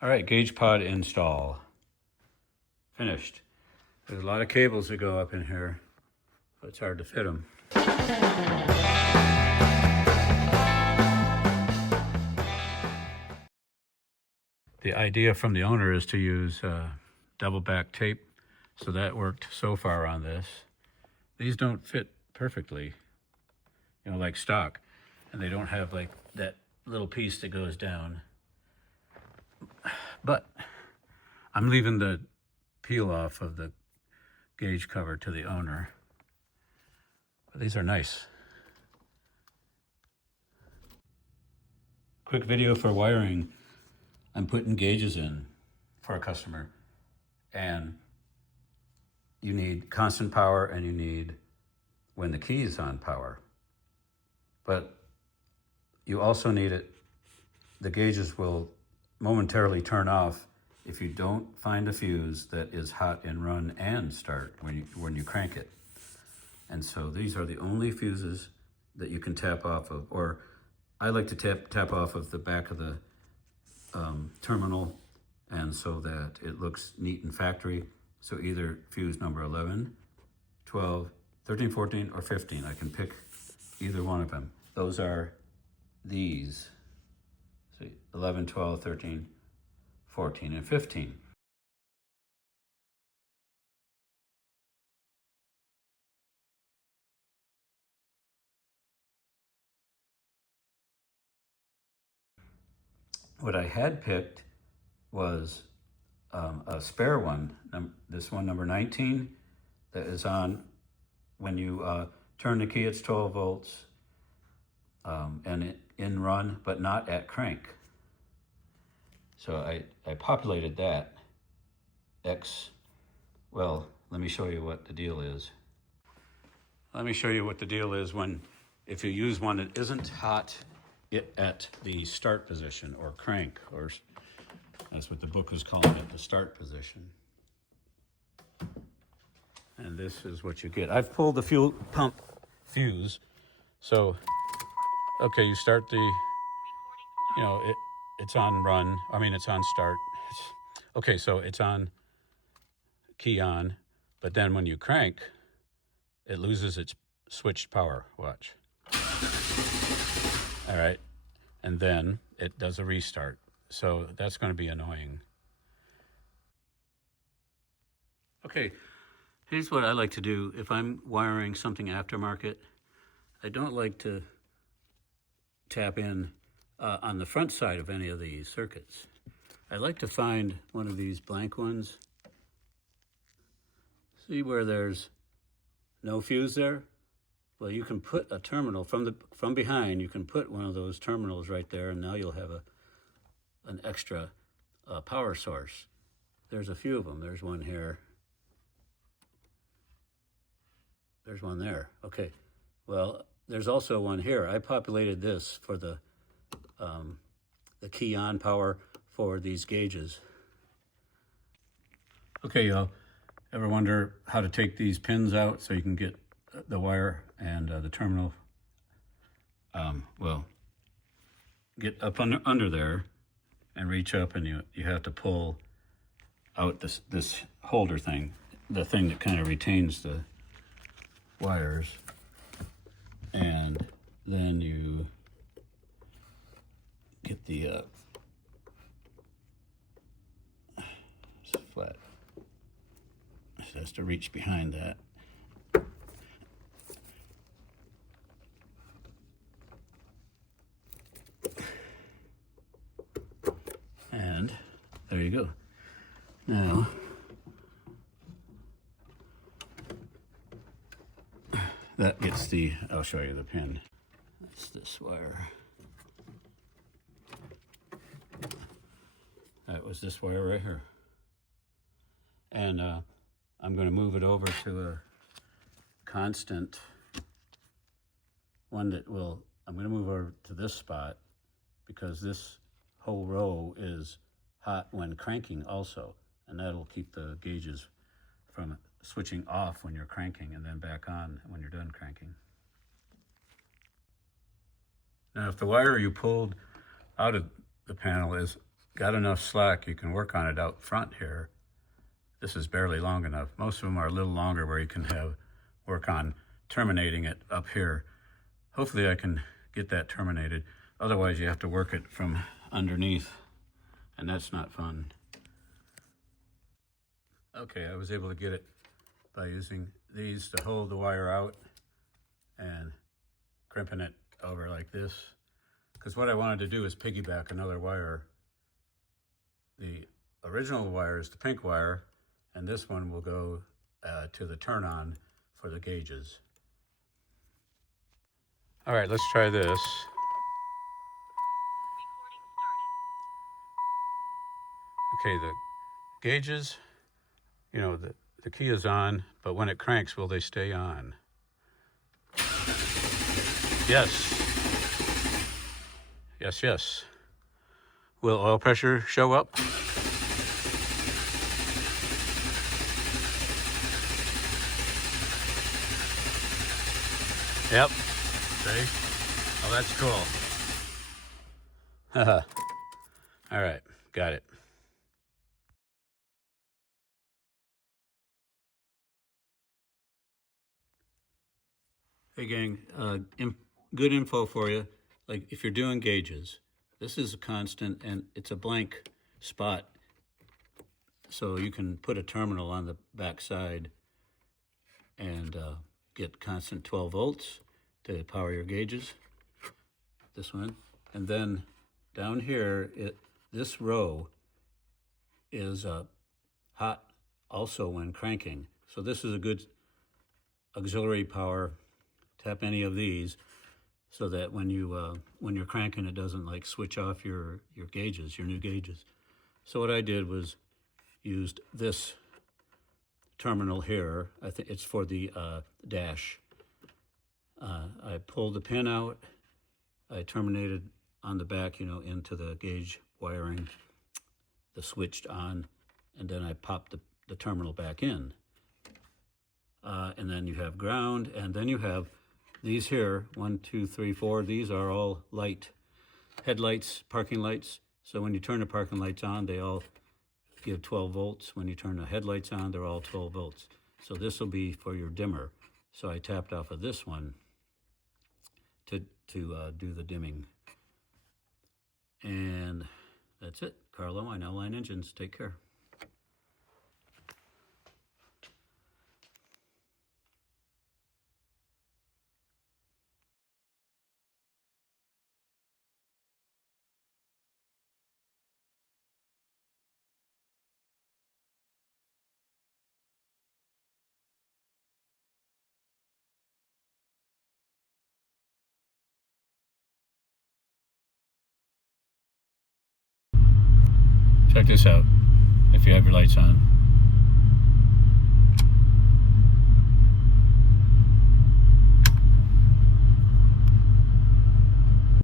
All right, gauge pod install. Finished. There's a lot of cables that go up in here, but it's hard to fit them. The idea from the owner is to use double back tape, so that worked so far on this. These don't fit perfectly, you know, like stock, and they don't have like that little piece that goes down. But I'm leaving the peel off of the gauge cover to the owner. But these are nice. Quick video for wiring. I'm putting gauges in for a customer, and you need constant power and you need when the key is on power. But you also need it, the gauges will momentarily turn off if you don't find a fuse that is hot in run and start when you crank it. And so these are the only fuses that you can tap off of, or I like to tap off of the back of the terminal, and so that it looks neat and factory. So either fuse number 11, 12, 13, 14, or 15. I can pick either one of them. Those are these. So 11, 12, 13, 14, and 15. What I had picked was a spare one, this one, number 19, that is on, when you turn the key, it's 12 volts, and in run, but not at crank. So I populated that. Well, let me show you what the deal is. Let me show you what the deal is if you use one that isn't hot at the start position, or crank, or that's what the book is calling it, the start position. And this is what you get. I've pulled the fuel pump fuse. So, okay, you start it's on run. I mean, it's on start. Okay, so it's on, key on, but then when you crank, it loses its switched power. Watch. All right, and then it does a restart. So that's going to be annoying. Okay, here's what I like to do if I'm wiring something aftermarket. I don't like to tap in on the front side of any of these circuits. I like to find one of these blank ones. See where there's no fuse there? Well, you can put a terminal from behind. You can put one of those terminals right there, and now you'll have an extra power source. There's a few of them. There's one here. There's one there. Okay. Well, there's also one here. I populated this for the key on power for these gauges. Okay, y'all. Ever wonder how to take these pins out so you can get the wire and the terminal? Well, get up under there and reach up, and you have to pull out this holder thing, the thing that kind of retains the wires, and then you get the flat. It has to reach behind that. And there you go. Now, that gets I'll show you the pin. That's this wire. That was this wire right here. And I'm going to move it over to a constant one I'm going to move over to this spot, because this whole row is hot when cranking also, and that'll keep the gauges from switching off when you're cranking and then back on when you're done cranking. Now, if the wire you pulled out of the panel is got enough slack, you can work on it out front here. This is barely long enough. Most of them are a little longer where you can work on terminating it up here. Hopefully I can get that terminated. Otherwise you have to work it from underneath, and that's not fun. Okay, I was able to get it by using these to hold the wire out and crimping it over like this. Because what I wanted to do is piggyback another wire. The original wire is the pink wire, and this one will go to the turn-on for the gauges. All right, let's try this. Okay, the gauges, you know, the key is on, but when it cranks, will they stay on? Yes. Yes, yes. Will oil pressure show up? Yep. See? Oh, that's cool. Haha. All right, got it. Hey gang, good info for you. Like if you're doing gauges, this is a constant and it's a blank spot. So you can put a terminal on the back side and get constant 12 volts to power your gauges. This one. And then down here, this row is hot also when cranking. So this is a good auxiliary power. Tap any of these so that when you're cranking, it doesn't like switch off your gauges, your new gauges. So what I did was used this terminal here. I think it's for the dash. I pulled the pin out. I terminated on the back, you know, into the gauge wiring, the switched on, and then I popped the terminal back in. And then you have ground, and then you have these here, 1, 2, 3, 4. These are all light headlights, parking lights. So when you turn the parking lights on, they all give 12 volts. When you turn the headlights on, they're all 12 volts. So this will be for your dimmer. So I tapped off of this one to do the dimming. And that's it. Carlo, I know Line Engines. Take care. Check this out, if you have your lights on.